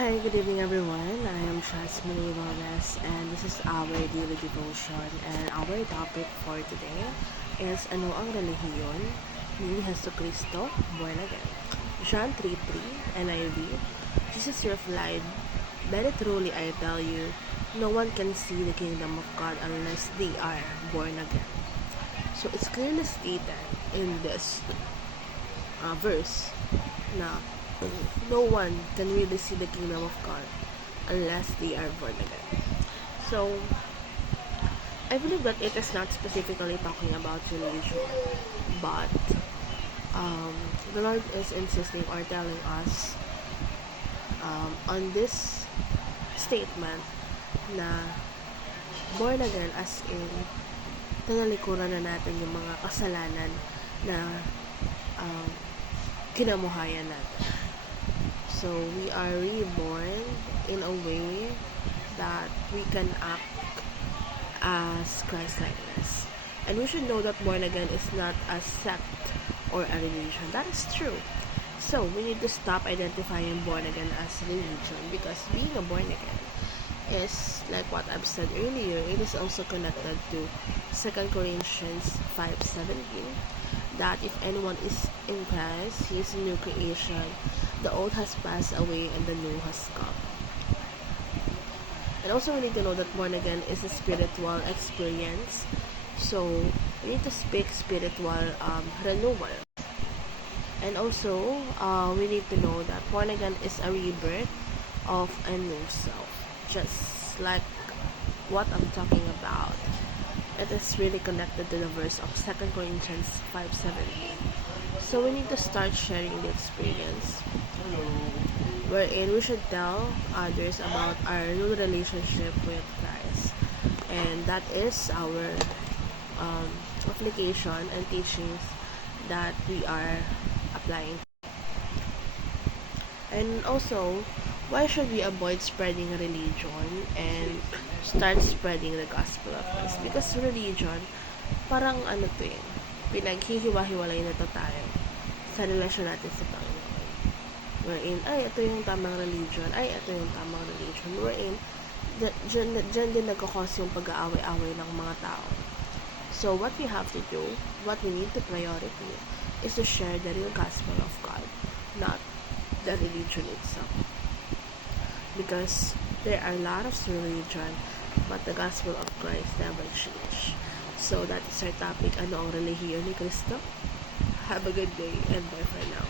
Hi, good evening everyone. I am Jasmine Robles and this is our daily devotion, and our topic for today is ano ang relihiyon ni Jesucristo born again. John 3:3 NIV. Jesus replied, "Very truly I tell you, no one can see the kingdom of God unless they are born again." So it's clearly stated in this verse na no one can really see the kingdom of God unless they are born again. So, I believe that it is not specifically talking about religion, but the Lord is insisting or telling us on this statement na born again as in tinalikuran na natin yung mga kasalanan na kinamuhayan natin. So, we are reborn in a way that we can act as Christ-likeness. And we should know that born again is not a sect or a religion. That is true. So, we need to stop identifying born again as religion, because being a born again is, like what I've said earlier, it is also connected to 2 Corinthians 5:17, that if anyone is in Christ, he is a new creation. The old has passed away and the new has come. And also we need to know that born again is a spiritual experience. So we need to speak spiritual renewal. And also we need to know that born again is a rebirth of a new self. Just like what I'm talking about, it is really connected to the verse of 2 Corinthians 5:17. So we need to start sharing the experience, wherein we should tell others about our new relationship with Christ. And that is our application and teachings that we are applying. And also, why should we avoid spreading religion and start spreading the gospel of Christ? Because religion, parang ano to yun, pinaghihiwa-hiwalay na to tayo sa relasyon natin sa Panginoon. Wherein, ay, ito yung tamang religion, ay, ito yung tamang religion. Wherein, dyan din nagkakos yung pag-aaway-aaway ng mga tao. So, what we have to do, what we need to priority, is to share the real gospel of God, not the religion itself. Because there are a lot of religion, but the gospel of Christ never changed. So that is our topic, ano ang relihiyon ni Kristo. Have a good day and bye for now.